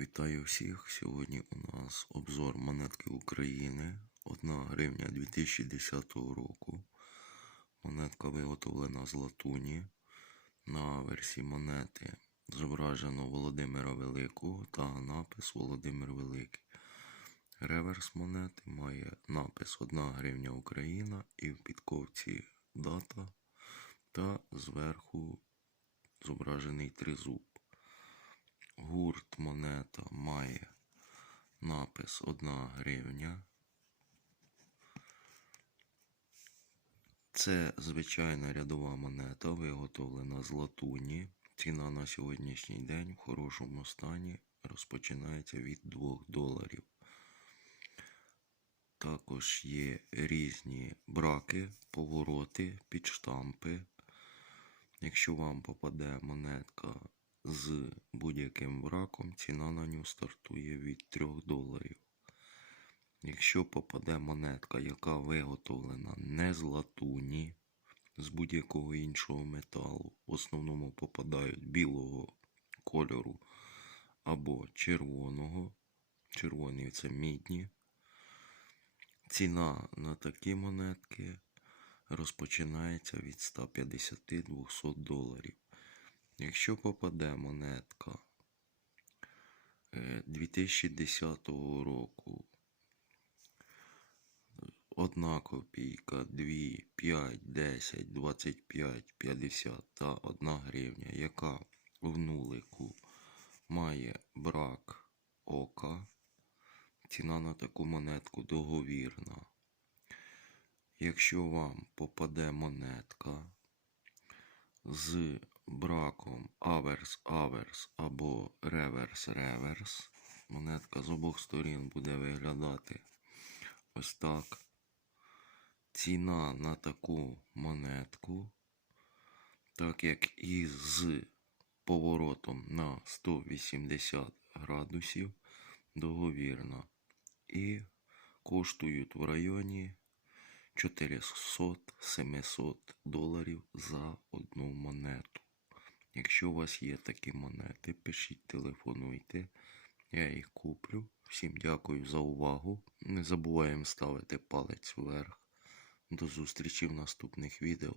Вітаю всіх! Сьогодні у нас обзор монетки України. 1 гривня 2010 року. Монетка виготовлена з латуні. На версії монети зображено Володимира Великого та напис Володимир Великий. Реверс монети має напис 1 гривня Україна і в підковці дата та зверху зображений тризуб. Гурт монета має напис 1 гривня. Це звичайна рядова монета, виготовлена з латуні. Ціна на сьогоднішній день в хорошому стані розпочинається від 2 доларів. Також є різні браки, повороти, підштампи. Якщо вам попаде монетка з будь-яким браком, ціна на нього стартує від 3 доларів. Якщо попаде монетка, яка виготовлена не з латуні, з будь-якого іншого металу, в основному попадають білого кольору або червоного. Червоний це мідні. Ціна на такі монетки розпочинається від 150-200 доларів. Якщо попаде монетка е, 2010 року, одна копійка, 2, 5, 10, 25, 50 та 1 гривня, яка в нулику має брак ока, ціна на таку монетку договірна. Якщо вам попаде монетка з браком аверс-аверс або реверс-реверс. Монетка з обох сторін буде виглядати ось так. Ціна на таку монетку, так як і з поворотом на 180 градусів, договірна. І коштують в районі 400-700 доларів за одну монету. Якщо у вас є такі монети, пишіть, телефонуйте, я їх куплю. Всім дякую за увагу. Не забуваємо ставити палець вверх. До зустрічі в наступних відео.